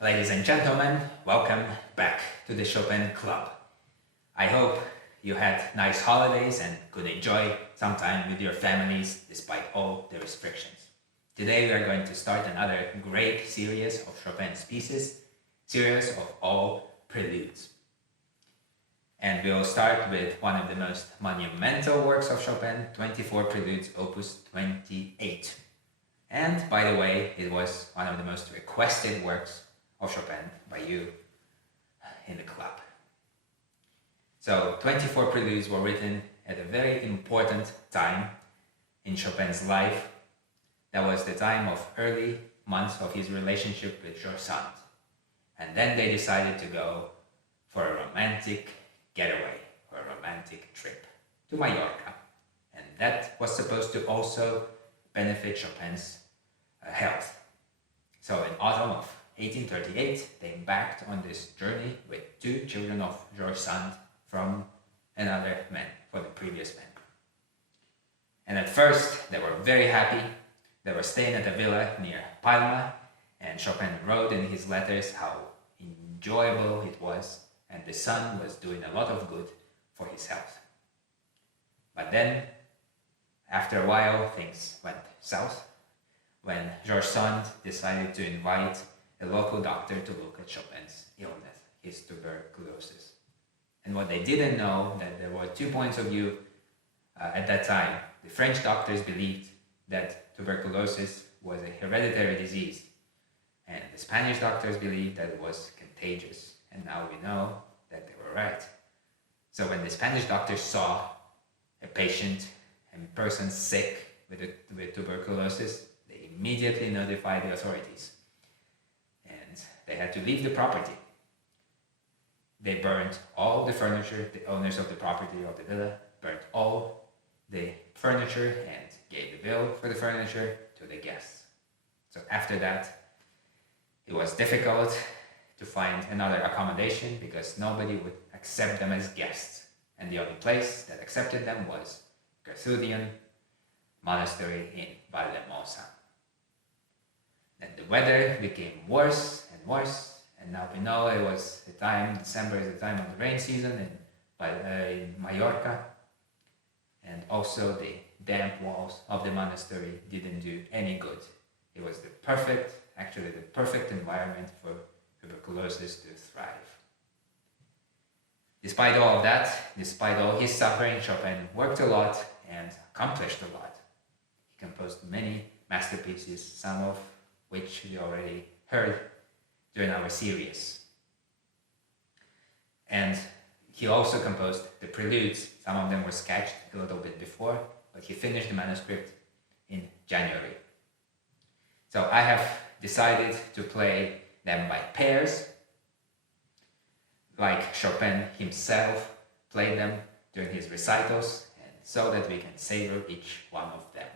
Ladies and gentlemen, welcome back to the Chopin Club. I hope you had nice holidays and could enjoy some time with your families despite all the restrictions. Today we are going to start another great series of Chopin's pieces, series of all Preludes. And we'll start with one of the most monumental works of Chopin, 24 Preludes, Opus 28. And by the way, it was one of the most requested works of Chopin by you in the club. So 24 Preludes were written at a very important time in Chopin's life. That was the time of early months of his relationship with George Sand. And then they decided to go for a romantic getaway, or a romantic trip to Mallorca. And that was supposed to also benefit Chopin's health. So in autumn of 1838, they embarked on this journey with two children of George Sand from another man, for the previous man. And at first, they were very happy. They were staying at a villa near Palma, and Chopin wrote in his letters how enjoyable it was, and the sun was doing a lot of good for his health. But then, after a while, things went south when George Sand decided to invite a local doctor to look at Chopin's illness, his tuberculosis. And what they didn't know, that there were 2 points of view at that time. The French doctors believed that tuberculosis was a hereditary disease, and the Spanish doctors believed that it was contagious. And now we know that they were right. So when the Spanish doctors saw a patient, a person sick with tuberculosis, they immediately notified the authorities. And they had to leave the property. They burned all the furniture. The owners of the property of the villa burned all the furniture and gave the bill for the furniture to the guests. So after that, it was difficult to find another accommodation because nobody would accept them as guests. And the only place that accepted them was Carthusian monastery in Valdemosa. And the weather became worse and worse, and now we know it was the time, December is the time of the rain season in Mallorca, and also the damp walls of the monastery didn't do any good. It was the perfect environment for tuberculosis to thrive. Despite all of that, despite all his suffering, Chopin worked a lot and accomplished a lot. He composed many masterpieces, some of which we already heard during our series. And he also composed the preludes. Some of them were sketched a little bit before, but he finished the manuscript in January. So I have decided to play them by pairs, like Chopin himself played them during his recitals, and so that we can savor each one of them.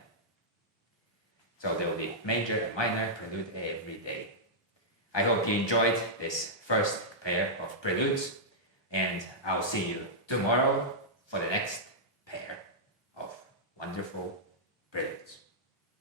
So there will be major and minor prelude every day. I hope you enjoyed this first pair of preludes, and I'll see you tomorrow for the next pair of wonderful preludes.